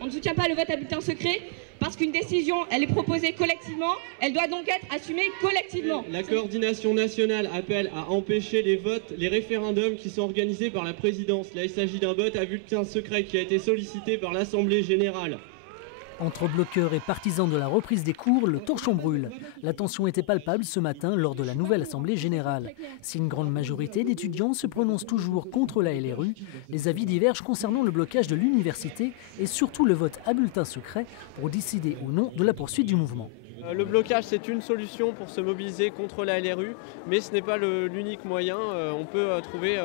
On ne soutient pas le vote à bulletin secret parce qu'une décision, elle est proposée collectivement, elle doit donc être assumée collectivement. La coordination nationale appelle à empêcher les votes, les référendums qui sont organisés par la présidence. Là, il s'agit d'un vote à bulletin secret qui a été sollicité par l'Assemblée générale. Entre bloqueurs et partisans de la reprise des cours, le torchon brûle. La tension était palpable ce matin lors de la nouvelle Assemblée générale. Si une grande majorité d'étudiants se prononce toujours contre la LRU, les avis divergent concernant le blocage de l'université et surtout le vote à bulletin secret pour décider ou non de la poursuite du mouvement. Le blocage, c'est une solution pour se mobiliser contre la LRU, mais ce n'est pas l'unique moyen. On peut trouver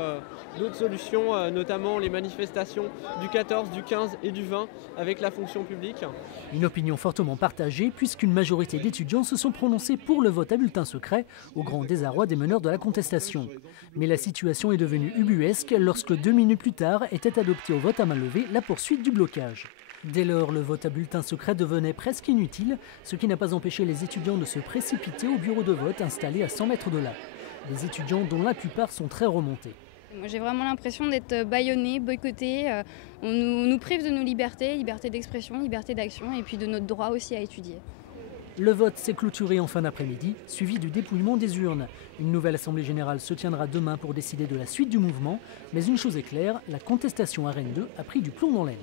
d'autres solutions, notamment les manifestations du 14, du 15 et du 20 avec la fonction publique. Une opinion fortement partagée puisqu'une majorité d'étudiants se sont prononcés pour le vote à bulletin secret, au grand désarroi des meneurs de la contestation. Mais la situation est devenue ubuesque lorsque 2 minutes plus tard était adoptée au vote à main levée la poursuite du blocage. Dès lors, le vote à bulletin secret devenait presque inutile, ce qui n'a pas empêché les étudiants de se précipiter au bureau de vote installé à 100 mètres de là. Des étudiants dont la plupart sont très remontés. Moi, j'ai vraiment l'impression d'être bâillonnés, boycottés. On nous prive de nos libertés, liberté d'expression, liberté d'action et puis de notre droit aussi à étudier. Le vote s'est clôturé en fin d'après-midi, suivi du dépouillement des urnes. Une nouvelle assemblée générale se tiendra demain pour décider de la suite du mouvement. Mais une chose est claire, la contestation à Rennes 2 a pris du plomb dans l'aile.